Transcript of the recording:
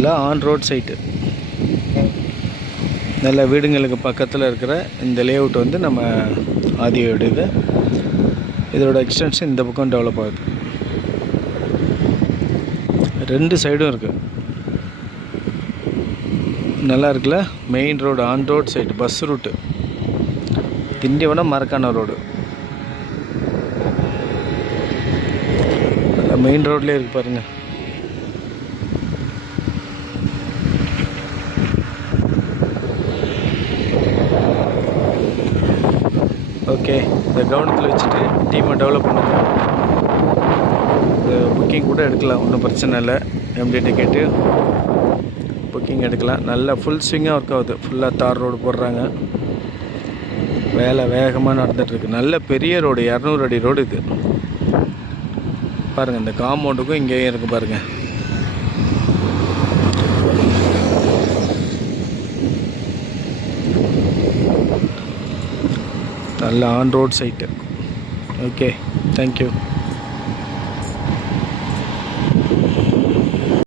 இதெல்லாம் on road site. நல்ல வீடுங்களுக்கு பக்கத்தில் இருக்கிற இந்த லேஅவுட் வந்து நம்ம ஆதியோடையது. இதோட எக்ஸ்டென்ஷன் இந்த பக்கம் டெவலப் ஆகுது. 2 சைடும் இருக்குது. நல்லா இருக்குல்ல. Main road, on road side, bus route. Tindivanam Marakkanam road. நல்லா மெயின் ரோட்லேயே இருக்குது பாருங்கள். ஓகே, இந்த கவனத்தில் வச்சுட்டு டீமை டெவலப் பண்ணுங்க. புக்கிங் கூட எடுக்கலாம், ஒன்றும் பிரச்சனை இல்லை. எம்டி டிக்கெட்டு புக்கிங் எடுக்கலாம். நல்லா ஃபுல் ஸ்விங்காக ஒர்க் ஆகுது. ஃபுல்லாக தார் ரோடு போடுறாங்க. வேலை வேகமாக நடந்துகிட்ருக்கு. நல்ல பெரிய ரோடு, 200 அடி ரோடு இது பாருங்கள். இந்த காம்பவுண்டுக்கும் இங்கேயும் இருக்குது பாருங்கள். நல்ல on road side. Okay, thank you.